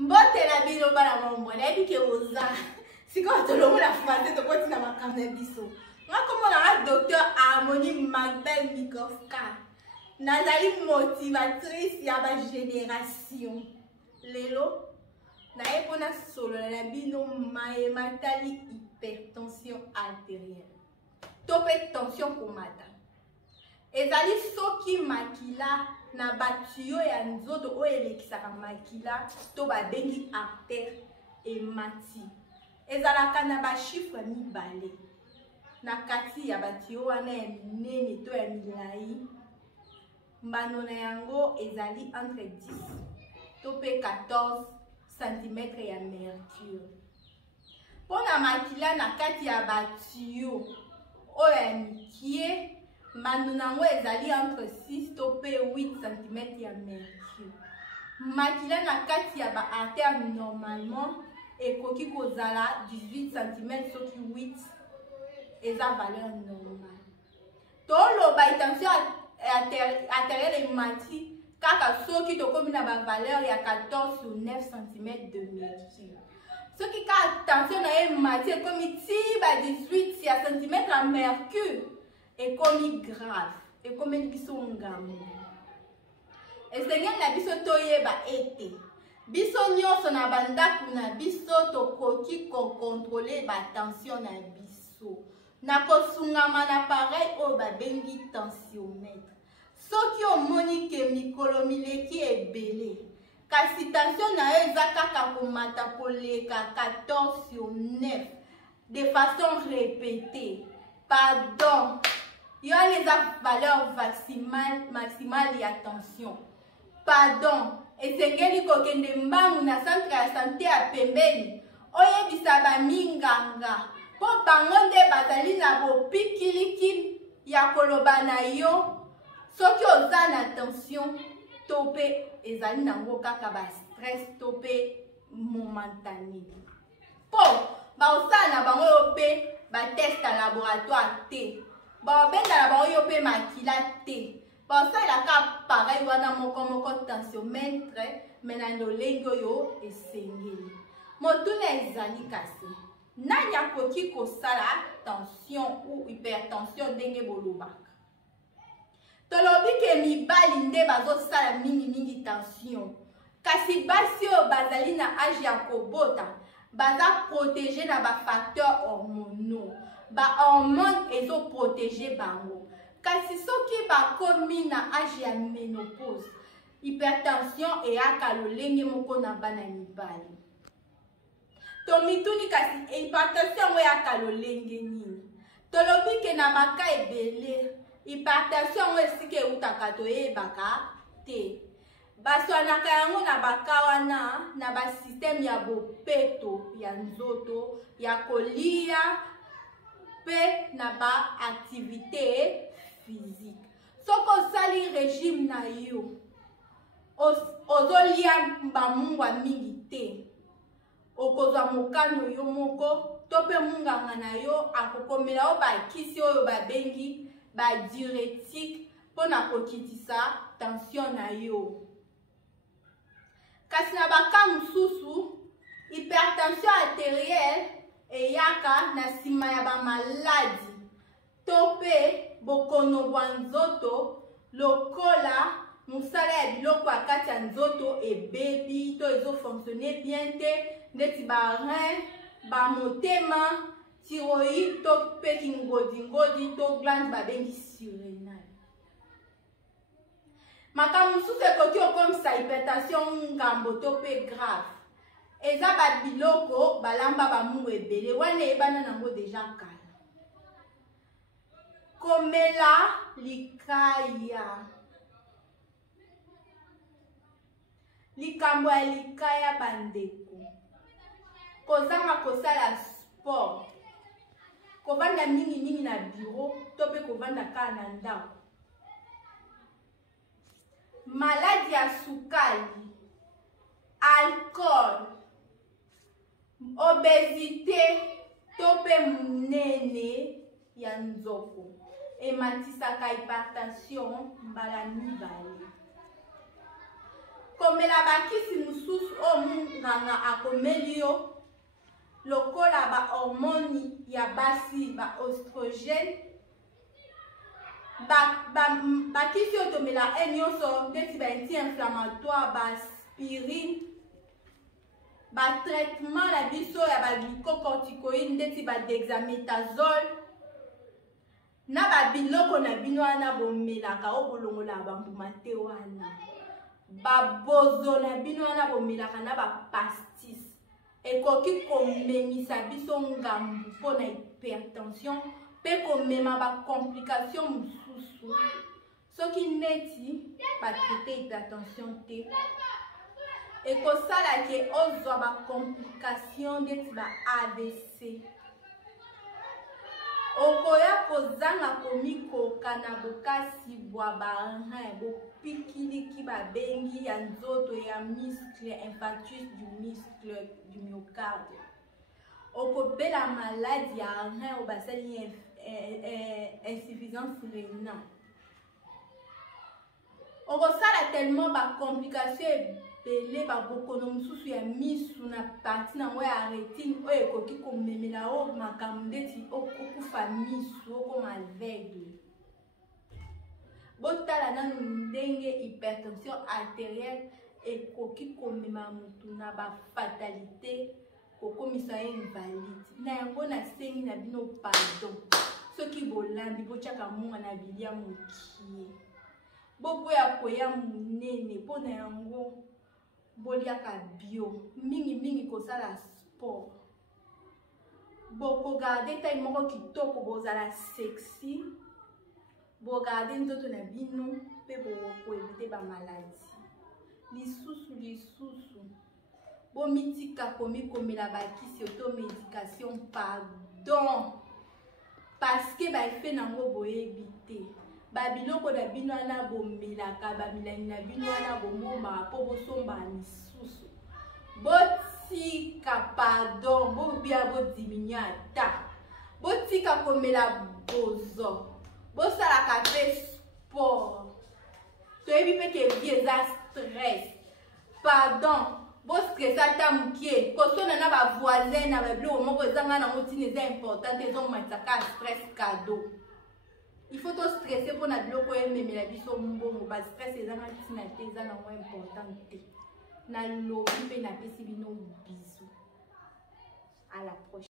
Mbote la bino bana mambo na yebi ke oza siko tolongo la français to koti na makambo na biso nga komo na docteur Harmonie Magdal Mikovka nazali motivatrice ya ba génération lelo na epona solo na bino matali hypertension artérielle to pe tension komata ezali soki makila na batuyo ya nzoto oyo elekisaka makila to babengi artère emati ezalaka na bashifre mibale na kati ya batuyo wana ya minene to ya milai mbano na yango ezali entre 10 to pe 14 cm ya mercure mpona makila na kati ya batuyo oyo ya mikie mbano nango ezali entre 6 to pe 8 cm ya mercure makila na kati ya ba artère normalement ekoki kozala 18 cm soki 8 eza valeur normale toloba tension artérielle emati kaka soki tokomi na ba valeur ya 14 ou 9 cm de mercure soki ka tension na emati ekomi ti ba 18 ya cm ya mercure ekomi grave ekomi biso ngambo esengeli na biso toyeba ete biso nyonso na bandako na biso tokoki kokontrole batension na biso na kosungama na pareil oyo babengi tensiomètre soki omoni ke mikolo mileki ebele kasi tension na yo eza kaka komata koleka 14 sur 9 de façon répétée pardon yo eza valeur maximale ya tension pardon esengeli kokende mbangu na centre ya santé ya pembeni oyebisa baminganga mpo bango nde bazali na bopikiliki ya koloba na yo soki oza na tension to mpe ezali nango kaka bastress to mpe momentanée mpo baosala na bango yo mpe bateste ya laboratoire te baobengana bango yo mpe makila te baosalelaka pareil wana moko tensiomètre me na lolenge oyo esengeli motuna ezali kasi nani akoki kosala tension ou hypertension ndenge bolobaka tolobi ke mibali nde bazosala mingi tension kasi basi oyo bazali na age ya kobota baza protege na bafacteur hormonaux bahormone ezoprotege bango kasi soki bakomi na age ya ménopause hypertension eyaka lolenge moko na bana mibali tomituni kasi hypertension yango eyaka lolenge nini tolobi ke na baka ebele hypertension yango esika eutaka toyebaka te baswanaka yango na baka wana na basystème ya bopeto ya nzoto ya kolia mpe na baactivité physique soki osali régime na yo ozolia bamungwa mingi te okozwa mokano yo moko to mpe munganga na yo akokomela yo bakisi oyo babengi badiurétique mpona kokitisa tension na yo kasi na baka mosusu hypertension artérielle eyaka na nsima ya bamaladi to mpe bokono bwa nzoto lokola mosala ya biloko ya kati ya nzoto ebebi to ezofonctionne bien te ndeti barein bamotema thyroïde to mpe kingodingodi to glande babengi surrénale makambo mosusu ekoki okomisa hypertension ngambo to mpe grave eza babiloko balamba bamungu ebele wana eyebana nango deja kala komela likaya likambo ya likaya bandeko kozanga kosala sport kovanda mingi na bureau to mpe kovanda kaka na ndako maladi ya sukali alcool obésité to mpe monene ya nzoko ematisaka hypertension mbala mibale komela bakisi mosusu oyo nganga akomeli yo lokola ba hormone ya basi ba oestrogène bakisi oyo tomela nyonso ndeti ba anti-inflammatoire ba aspirine batraitement na biso ya baglycocorticoïde ndeti badexamethasone na babiloko na bino wana bomelaka o bolongola bambuma te wana babozo na bino wana bomelaka na bapastis ekoki komemisa biso ngambu mpona hypertension mpe komema bacomplication mosusu soki neti batraite hypertension te ekosala ke ozwa bacomplication ndeti ba AVC okoya kozanga komikoka na bokasi bwa barein bopikiliki babengi ya nzoto ya muscle infarctus du muscle du myocarde okobela maladi ya rein oyo basali insuffisance rénale okosala tellement bacomplication ebele babokono mosusu ya misu na parti nango ya rétine oyo ekoki komemela o makambo ndeti okufa misu okoma aveugle botala nanu ndenge hypertension artérielle ekoki komema motu na bafatalité kokomisa ye invalide na yango nasengi na bino pardon soki bolambi botyaka monga na bilia mokie boboya koya monene mpo na yango boliaka bio mingi kosala sport bokogarde taille moko kitoko bozala sexy bogarde nzoto na bino mpe bokoevite bamaladi lisusu bomitika komikomela bakisi auto-médication pardon parce que baefe nango boyebi te babiloko na bino wana bomelaka bamilangi na bino wana bomombaka mpo bosombaka lisusu botika pardon bobia bodiminue ata botika komela bozo bosalaka mpe sport toyebi mpe ke vie eza stress pardon bostressa ata mokie kosona na bavoisin na babiloko moko ezanga nango ntina eza important ezomatisaka stress cadeau il faut to stresser pour na biloko ememela biso mbongo ba stress ezanga ntina te eza nango important te na lobi mpe napesi bino biso à la prochaine.